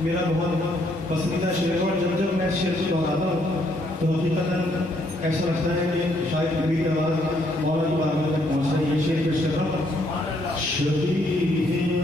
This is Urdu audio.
میرا بہت پسندیدہ شعر ہے، اور جب جب میں اس شعر کو دہراتا ہوں تو حقیقتاً ایسا لگتا ہے کہ شاید میری آواز مولا کی بارگاہ تک پہنچ رہی ہے۔ یہ شعر پیش کر رہا ہوں۔ شبیہ